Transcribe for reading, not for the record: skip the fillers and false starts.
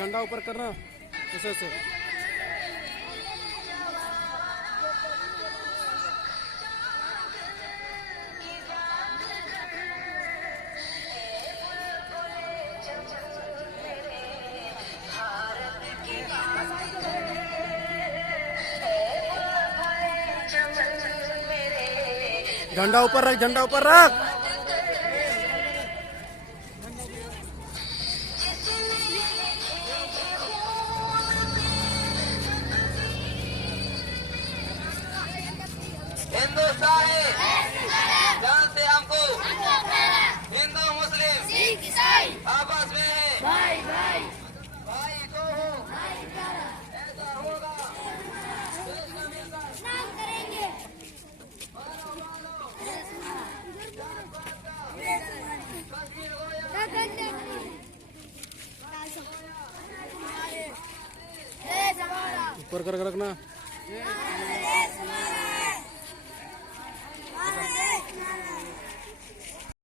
झंडा ऊपर करना ऐसे ऐसे। झंडा ऊपर रख, झंडा ऊपर रख। हिंदुस्तान जान से हमको हिंदू मुस्लिम सिख ईसाई आपस में है भाई भाई भाई को ऐसा होगा नाम करेंगे ऊपर कर रखना।